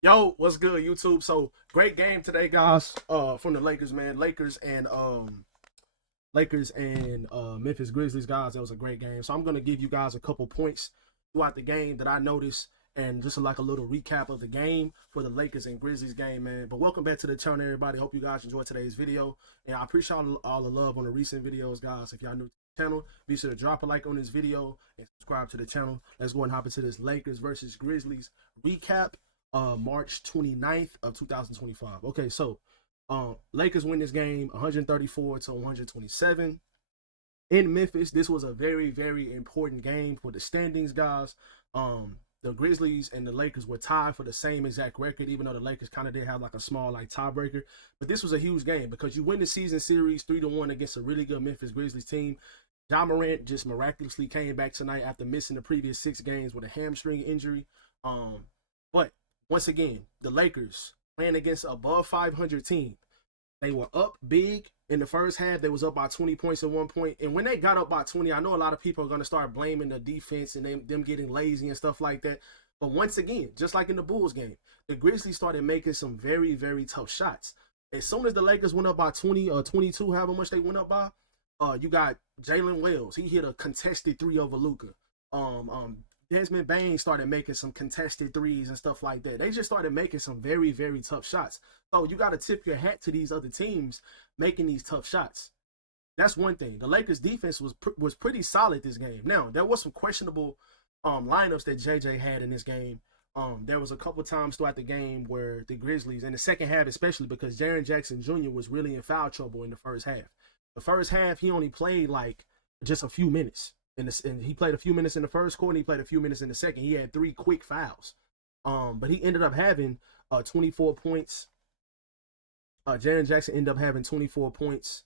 Yo, what's good, YouTube? So great game today, guys. From the Lakers, man. Lakers and Memphis Grizzlies, guys. That was a great game. So I'm gonna give you guys a couple points throughout the game that I noticed, and just like a little recap of the game for the Lakers and Grizzlies game, man. But welcome back to the channel, everybody. Hope you guys enjoyed today's video, and I appreciate all the love on the recent videos, guys. If y'all new to the channel, be sure to drop a like on this video and subscribe to the channel. Let's go and hop into this Lakers versus Grizzlies recap. March 29th of 2025. Okay, so Lakers win this game 134 to 127 in Memphis. This was a very, very important game for the standings, guys. The Grizzlies and the Lakers were tied for the same exact record, even though the Lakers kind of did have like a small like tiebreaker. But this was a huge game because you win the season series 3-1 against a really good Memphis Grizzlies team. Ja Morant just miraculously came back tonight after missing the previous 6 games with a hamstring injury. But once again, the Lakers playing against an above 500 team. They were up big in the first half. They was up by 20 points at one point. And when they got up by 20, I know a lot of people are going to start blaming the defense and them getting lazy and stuff like that. But once again, just like in the Bulls game, the Grizzlies started making some very, very tough shots. As soon as the Lakers went up by 20 or 22, however much they went up by, you got Jalen Wells. He hit a contested three over Luka. Desmond Bain started making some contested threes and stuff like that. They just started making some very, very tough shots. So you got to tip your hat to these other teams making these tough shots. That's one thing. The Lakers defense was pretty solid this game. Now, there was some questionable lineups that JJ had in this game. There was a couple times throughout the game where the Grizzlies, in the second half especially, because Jaren Jackson Jr. was really in foul trouble in the first half. The first half, he only played like just a few minutes. And he played a few minutes in the first quarter. He played a few minutes in the second. He had 3 quick fouls. But he ended up having 24 points. Jaren Jackson ended up having 24 points.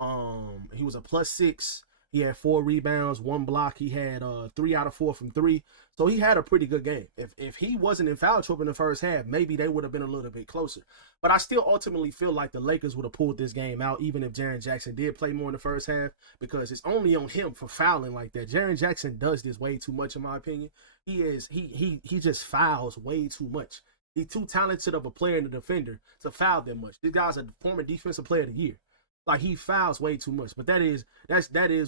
He was a +6. He had 4 rebounds, 1 block. He had 3 out of 4 from 3. So he had a pretty good game. If he wasn't in foul trouble in the first half, maybe they would have been a little bit closer. But I still ultimately feel like the Lakers would have pulled this game out, even if Jaren Jackson did play more in the first half, because it's only on him for fouling like that. Jaren Jackson does this way too much, in my opinion. He just fouls way too much. He's too talented of a player and a defender to foul that much. This guy's a former defensive player of the year. Like, he fouls way too much, but that is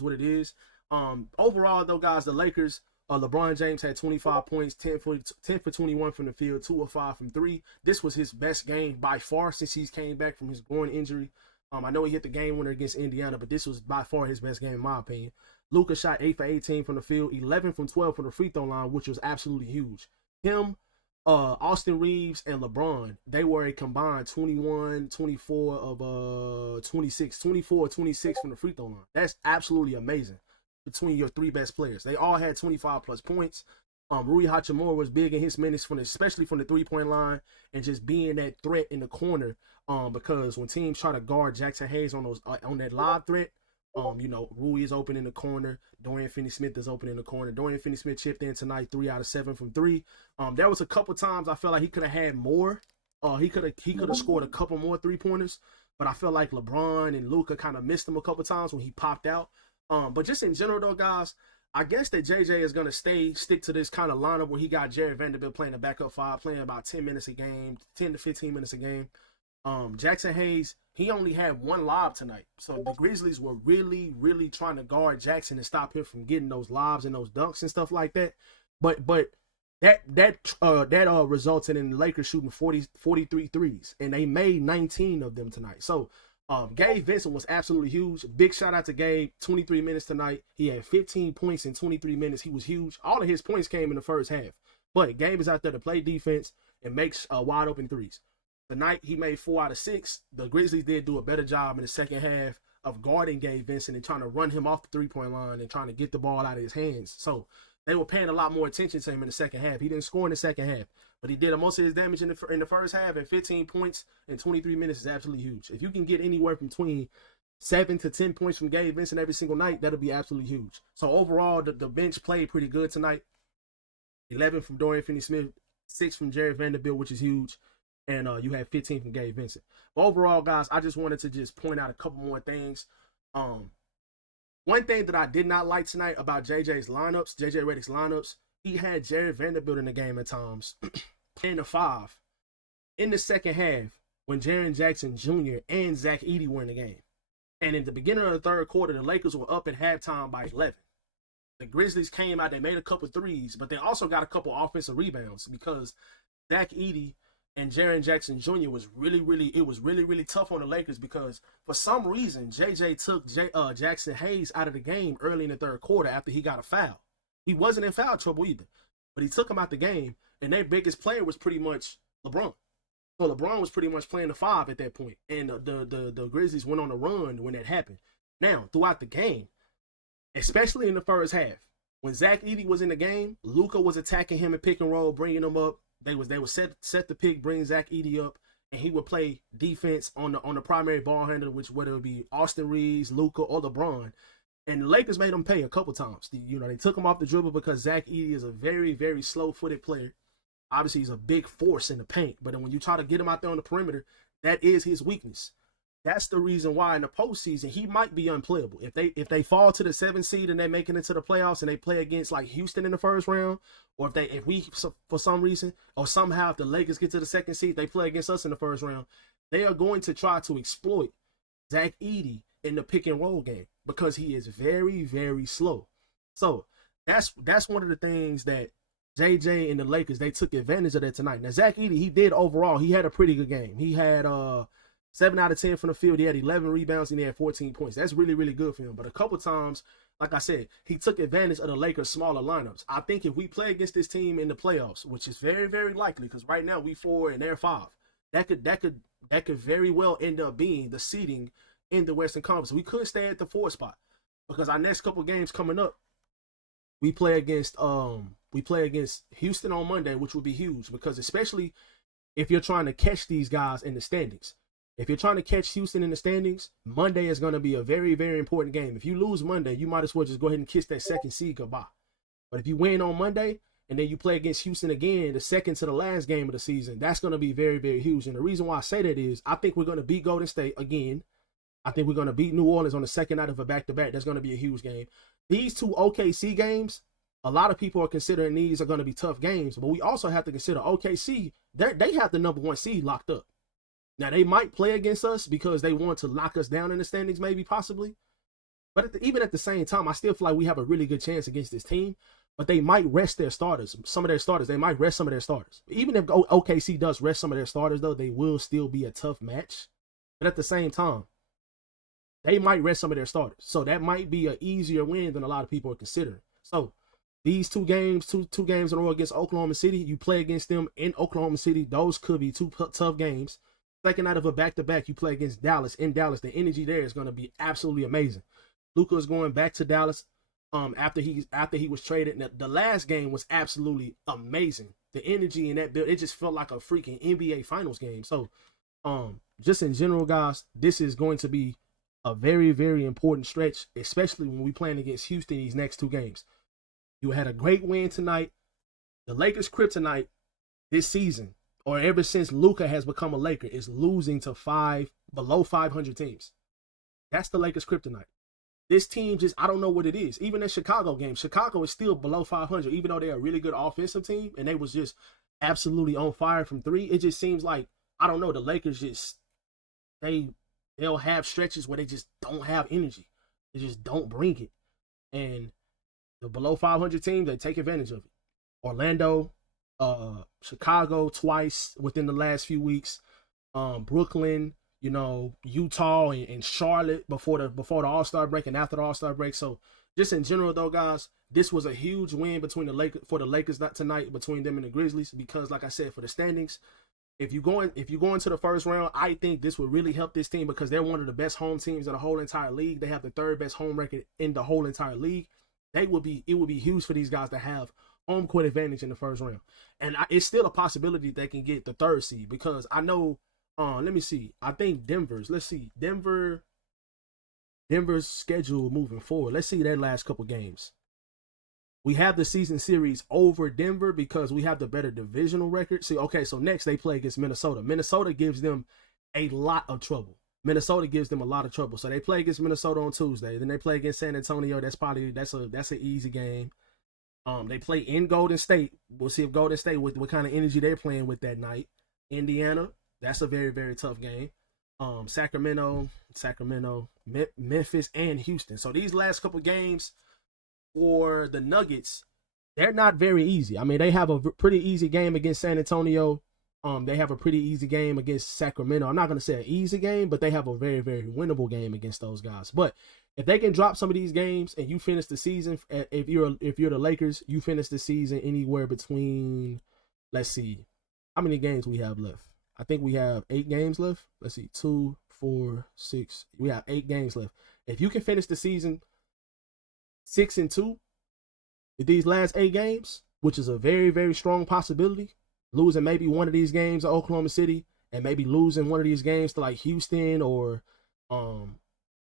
what it is. Overall though, guys, the Lakers, LeBron James had 25 points, 10 for 21 from the field, 2 of 5 from 3. This was his best game by far since he's came back from his groin injury. I know he hit the game winner against Indiana, but this was by far his best game in my opinion. Luka shot 8 for 18 from the field, 11 from 12 from the free throw line, which was absolutely huge. Him, Austin Reeves and LeBron, they were a combined 21, 24 of 26, 24, 26 from the free throw line. That's absolutely amazing between your 3 best players. They all had 25 plus points. Rui Hachimura was big in his minutes, especially from the 3-point line, and just being that threat in the corner. Because when teams try to guard Jackson Hayes on that lob threat, Rui is open in the corner. Dorian Finney-Smith is open in the corner. Dorian Finney-Smith chipped in tonight, 3 out of 7 from 3. There was a couple times I felt like he could have had more. He could have scored a couple more 3-pointers, but I felt like LeBron and Luka kind of missed him a couple times when he popped out. But just in general though, guys, I guess that JJ is gonna stick to this kind of lineup where he got Jared Vanderbilt playing the backup 5, playing about 10 minutes a game, 10 to 15 minutes a game. Jackson Hayes, he only had 1 lob tonight. So the Grizzlies were really, really trying to guard Jackson and stop him from getting those lobs and those dunks and stuff like that. But that resulted in the Lakers shooting 43 threes, and they made 19 of them tonight. So Gabe Vincent was absolutely huge. Big shout out to Gabe. 23 minutes tonight. He had 15 points in 23 minutes. He was huge. All of his points came in the first half. But Gabe is out there to play defense and makes wide open threes. Tonight, he made 4 out of 6. The Grizzlies did do a better job in the second half of guarding Gabe Vincent and trying to run him off the 3-point line and trying to get the ball out of his hands. So they were paying a lot more attention to him in the second half. He didn't score in the second half, but he did most of his damage in the first half, and 15 points in 23 minutes is absolutely huge. If you can get anywhere from between 7 to 10 points from Gabe Vincent every single night, that'll be absolutely huge. So overall, the bench played pretty good tonight. 11 from Dorian Finney-Smith, 6 from Jared Vanderbilt, which is huge. And you had 15 from Gabe Vincent. But overall, guys, I just wanted to just point out a couple more things. One thing that I did not like tonight about JJ Redick's lineups, he had Jared Vanderbilt in the game at times, playing the 5. in the second half when Jaren Jackson Jr. and Zach Edey were in the game. And in the beginning of the third quarter, the Lakers were up at halftime by 11. The Grizzlies came out, they made a couple threes, but they also got a couple offensive rebounds because Zach Edey and Jaren Jackson Jr. was really tough on the Lakers because for some reason, JJ took Jackson Hayes out of the game early in the third quarter after he got a foul. He wasn't in foul trouble either, but he took him out the game, and their biggest player was pretty much LeBron. So LeBron was pretty much playing the 5 at that point, and the Grizzlies went on a run when that happened. Now, throughout the game, especially in the first half, when Zach Edey was in the game, Luka was attacking him and pick and roll, bringing him up. They would set the pick, bring Zach Edey up, and he would play defense on the primary ball handler, which whether it be Austin Reeves, Luka, or LeBron. And the Lakers made him pay a couple times. They took him off the dribble because Zach Edey is a very, very slow-footed player. Obviously, he's a big force in the paint, but then when you try to get him out there on the perimeter, that is his weakness. That's the reason why in the postseason he might be unplayable. If they fall to the 7th seed and they make it into the playoffs and they play against like Houston in the first round, or if we for some reason or somehow if the Lakers get to the 2nd seed, they play against us in the first round, they are going to try to exploit Zach Edey in the pick and roll game because he is very, very slow. So that's one of the things that JJ and the Lakers, they took advantage of that tonight. Now, Zach Edey, he had a pretty good game. He had 7 out of 10 from the field. He had 11 rebounds and he had 14 points. That's really, really good for him. But a couple times, like I said, he took advantage of the Lakers' smaller lineups. I think if we play against this team in the playoffs, which is very, very likely, because right now we 4 and they're 5, that could very well end up being the seeding in the Western Conference. We could stay at the 4th spot because our next couple games coming up, we play against Houston on Monday, which would be huge because especially if you're trying to catch these guys in the standings. If you're trying to catch Houston in the standings, Monday is going to be a very, very important game. If you lose Monday, you might as well just go ahead and kiss that 2nd seed goodbye. But if you win on Monday and then you play against Houston again, the second to the last game of the season, that's going to be very, very huge. And the reason why I say that is I think we're going to beat Golden State again. I think we're going to beat New Orleans on the second night of a back-to-back. That's going to be a huge game. These 2 OKC games, a lot of people are considering these are going to be tough games, but we also have to consider OKC. They have the number 1 seed locked up. Now, they might play against us because they want to lock us down in the standings, maybe, possibly. But even at the same time, I still feel like we have a really good chance against this team. But they might rest their starters. Some of their starters, they might rest some of their starters. Even if OKC does rest some of their starters, though, they will still be a tough match. But at the same time, they might rest some of their starters. So that might be an easier win than a lot of people are considering. So these 2 games, two games in a row against Oklahoma City, you play against them in Oklahoma City. Those could be 2 tough games. Second night of a back-to-back, you play against Dallas. In Dallas, the energy there is going to be absolutely amazing. Luka is going back to Dallas after he was traded. Now, the last game was absolutely amazing. The energy in that build, it just felt like a freaking NBA Finals game. So, just in general, guys, this is going to be a very, very important stretch, especially when we playing against Houston these next 2 games. You had a great win tonight. The Lakers' kryptonite this season, or ever since Luka has become a Laker, is losing to below 500 teams. That's the Lakers' kryptonite. This team I don't know what it is. Even that Chicago game, Chicago is still below 500, even though they're a really good offensive team, and they was just absolutely on fire from 3. It just seems like, I don't know, the Lakers they'll have stretches where they just don't have energy. They just don't bring it. And the below 500 teams, they take advantage of it. Orlando, Chicago twice within the last few weeks, Brooklyn, Utah and Charlotte before the All-Star break and after the All-Star break. So just in general though, guys, this was a huge win for the Lakers tonight between them and the Grizzlies because, like I said, for the standings, if you go into the first round, I think this would really help this team because they're one of the best home teams in the whole entire league. They have the 3rd best home record in the whole entire league. It would be huge for these guys to have home court advantage in the first round. And it's still a possibility they can get the 3rd seed because I know, let me see. I think Denver's schedule moving forward. Let's see their last couple games. We have the season series over Denver because we have the better divisional record. See, okay, so next they play against Minnesota. Minnesota gives them a lot of trouble. So they play against Minnesota on Tuesday. Then they play against San Antonio. That's an easy game. They play in Golden State. We'll see if Golden State what kind of energy they're playing with that night. Indiana, that's a very, very tough game. Sacramento, Memphis, and Houston. So these last couple games for the Nuggets, they're not very easy. I mean, they have a pretty easy game against San Antonio. They have a pretty easy game against Sacramento. I'm not going to say an easy game, but they have a very, very winnable game against those guys. But if they can drop some of these games and you finish the season, if you're the Lakers, you finish the season anywhere between, let's see, how many games we have left? I think we have 8 games left. Let's see, 2, 4, 6. We have 8 games left. If you can finish the season 6-2 with these last 8 games, which is a very, very strong possibility, losing maybe one of these games to Oklahoma City and maybe losing one of these games to like Houston or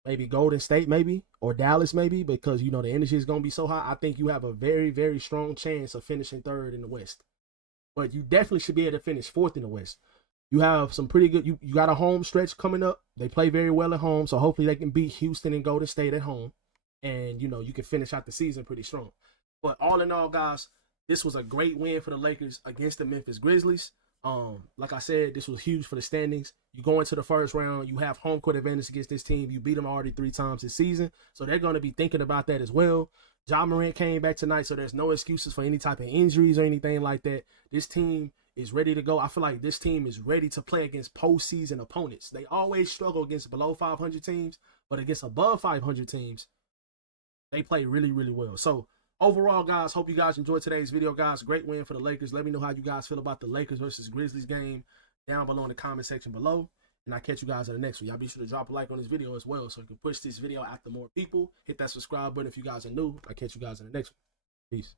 maybe Golden State maybe or Dallas maybe, because you know the energy is going to be so high. I think you have a very, very strong chance of finishing 3rd in the West. But you definitely should be able to finish 4th in the West. You have some pretty good, you got a home stretch coming up. They play very well at home, so hopefully they can beat Houston and Golden State at home. And, you know, you can finish out the season pretty strong. But all in all, guys, this was a great win for the Lakers against the Memphis Grizzlies. Like I said, this was huge for the standings. You go into the first round, you have home court advantage against this team. You beat them already 3 times this season, so they're going to be thinking about that as well. Ja Morant came back tonight, so there's no excuses for any type of injuries or anything like that. This team is ready to go. I feel like this team is ready to play against postseason opponents. They always struggle against below 500 teams, but against above 500 teams, they play really, really well. So overall, guys, hope you guys enjoyed today's video, guys. Great win for the Lakers. Let me know how you guys feel about the Lakers versus Grizzlies game down below in the comment section below. And I'll catch you guys in the next one. Y'all be sure to drop a like on this video as well so you can push this video out to more people. Hit that subscribe button if you guys are new. I'll catch you guys in the next one. Peace.